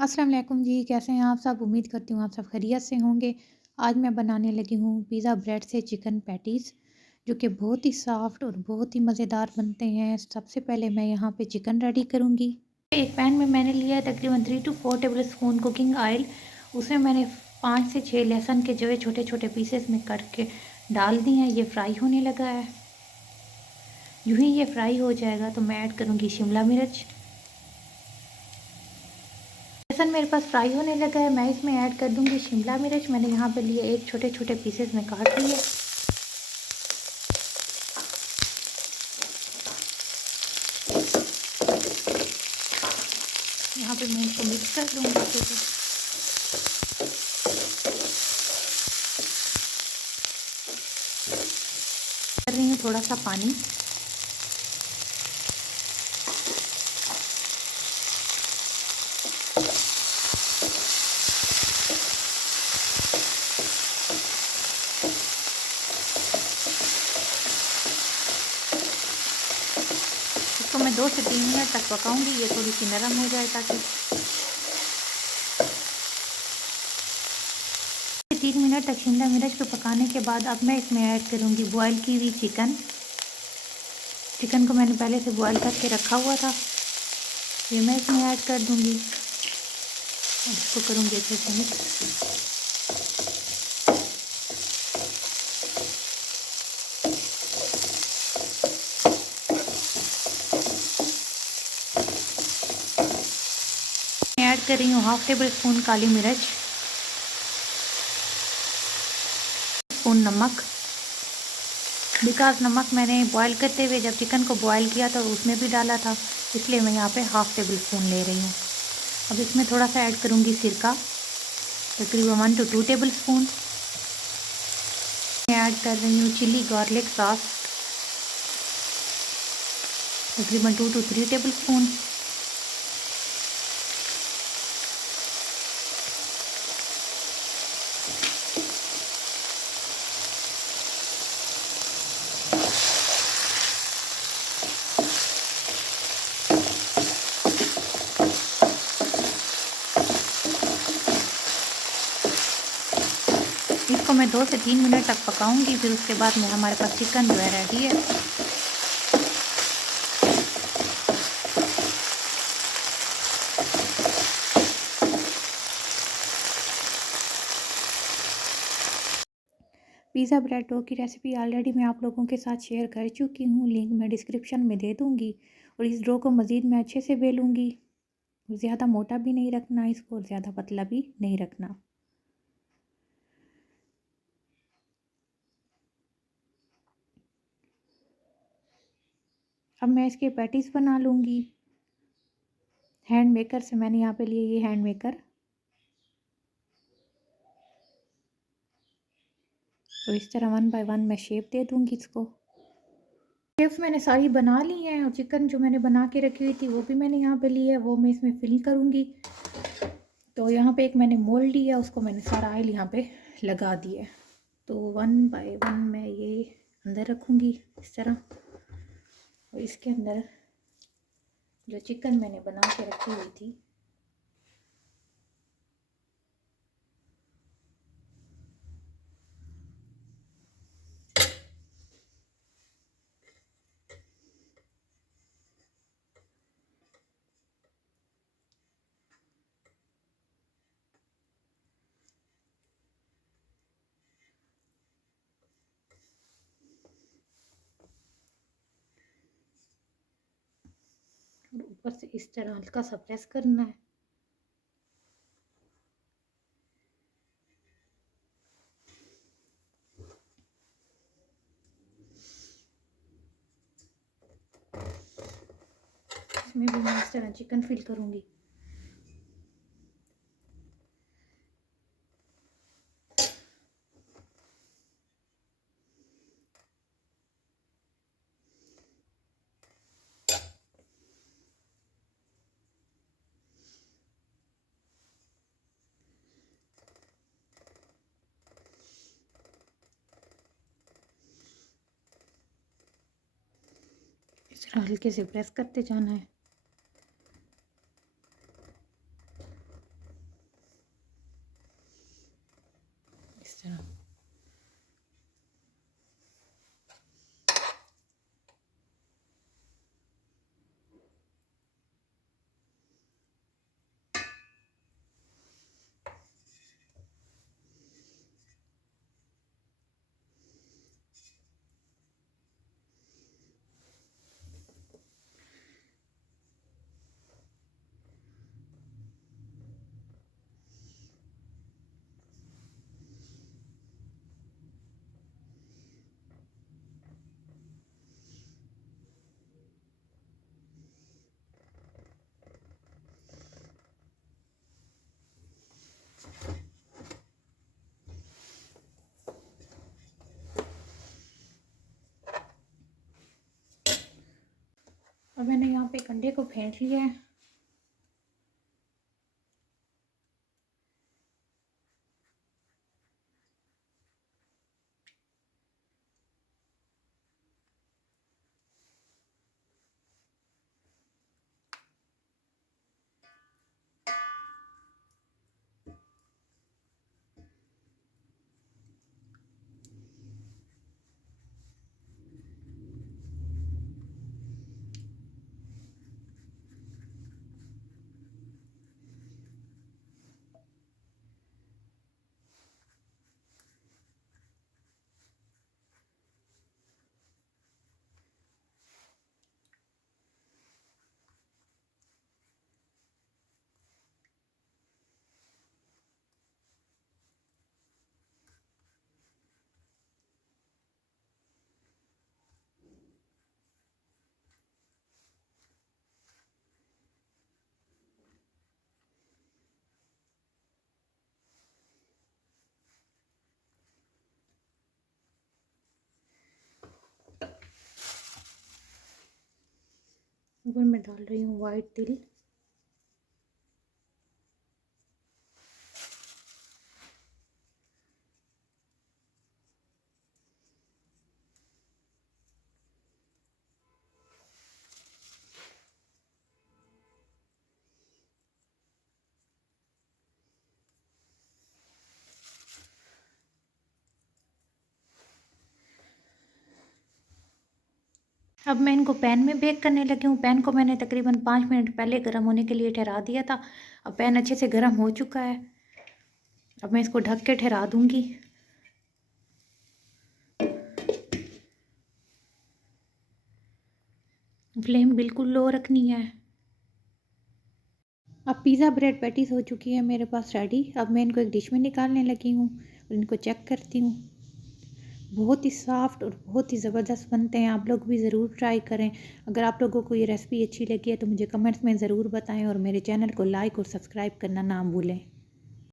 अस्सलाम वालेकुम जी, कैसे हैं आप सब? उम्मीद करती हूँ आप सब खैरियत से होंगे। आज मैं बनाने लगी हूँ पिज़्ज़ा ब्रेड से चिकन पैटीज़, जो कि बहुत ही सॉफ्ट और बहुत ही मज़ेदार बनते हैं। सबसे पहले मैं यहाँ पे चिकन रेडी करूँगी। एक पैन में मैंने लिया है तकरीबन 3 to 4 table spoon cooking oil. उसमें मैंने 5 से 6 लहसुन के जो है छोटे छोटे पीसेस में कट के डाल दिए हैं। ये फ्राई होने लगा है। यूँ ही ये फ्राई हो जाएगा तो मैं ऐड करूँगी शिमला मिर्च। लहसुन मेरे पास फ्राई होने लगा है, मैं इसमें ऐड कर दूंगी शिमला मिर्च। मैंने यहाँ पे लिए एक छोटे छोटे पीसेस में काट लिए। यहाँ पे मैं इसको मिक्स कर दूंगी अच्छे से। कर रही हूँ थोड़ा सा पानी। इसको मैं 2 से 3 मिनट तक पकाऊंगी, ये थोड़ी सी नरम हो जाए ताकि। 3 मिनट तक शिमला मिर्च को पकाने के बाद अब मैं इसमें ऐड करूँगी बॉयल की हुई चिकन। चिकन को मैंने पहले से बॉयल करके रखा हुआ था, ये मैं इसमें ऐड कर दूँगी और इसको करूँगी अच्छे से मिक्स। मैं ऐड कर रही हूँ हाफ टेबल स्पून काली मिर्च, स्पून नमक। बिकॉज नमक मैंने बॉईल करते हुए जब चिकन को बॉईल किया था उसमें भी डाला था, इसलिए मैं यहाँ पे हाफ टेबल स्पून ले रही हूँ। अब इसमें थोड़ा सा ऐड करूँगी सिरका, तकरीबन 1 to 2 टेबल स्पून। मैं ऐड कर रही हूँ चिली गार्लिक सॉस, तकरीबन 2 to 3 टेबल स्पून। इसको मैं 2 से 3 मिनट तक पकाऊंगी, फिर उसके बाद में हमारे पास चिकन जो है रेडी है। पिज़्ज़ा ब्रेड डो की रेसिपी ऑलरेडी मैं आप लोगों के साथ शेयर कर चुकी हूँ, लिंक मैं डिस्क्रिप्शन में दे दूँगी। और इस डो को मज़ीद मैं अच्छे से बेलूँगी। ज़्यादा मोटा भी नहीं रखना इसको और ज़्यादा पतला भी नहीं रखना। अब मैं इसके पैटीज़ बना लूँगी। हैंड मेकर से मैंने यहाँ पे लिए ये हैंड मेकर, तो इस तरह 1 बाय 1 मैं शेप दे दूँगी इसको। शेप्स मैंने सारी बना ली हैं और चिकन जो मैंने बना के रखी हुई थी वो भी मैंने यहाँ पे लिया है, वो मैं इसमें फिल करूँगी। तो यहाँ पे एक मैंने मोल्ड लिया, उसको मैंने सारा ऑयल यहाँ पे लगा दिया। तो 1 बाय 1 मैं ये अंदर रखूँगी इस तरह, और इसके अंदर जो चिकन मैंने बना के रखी हुई थी और ऊपर से इस तरह हल्का सा प्रेस करना है। इसमें भी मैं इस तरह चिकन फिल करूँगी। इस तरह हल्के से प्रेस करते जाना है। इस तरह। और मैंने यहाँ पे एक अंडे को फेंट लिया है। ऊपर मैं डाल रही हूँ वाइट तिल। अब मैं इनको पैन में बेक करने लगी हूँ। पैन को मैंने तकरीबन 5 मिनट पहले गर्म होने के लिए ठहरा दिया था। अब पैन अच्छे से गर्म हो चुका है। अब मैं इसको ढक के ठहरा दूँगी। फ्लेम बिल्कुल लो रखनी है। अब पिज़्ज़ा ब्रेड पैटीज़ हो चुकी है मेरे पास रेडी। अब मैं इनको एक डिश में निकालने लगी हूँ और इनको चेक करती हूँ। बहुत ही सॉफ्ट और बहुत ही ज़बरदस्त बनते हैं। आप लोग भी ज़रूर ट्राई करें। अगर आप लोगों को ये रेसिपी अच्छी लगी है तो मुझे कमेंट्स में ज़रूर बताएं और मेरे चैनल को लाइक और सब्सक्राइब करना ना भूलें।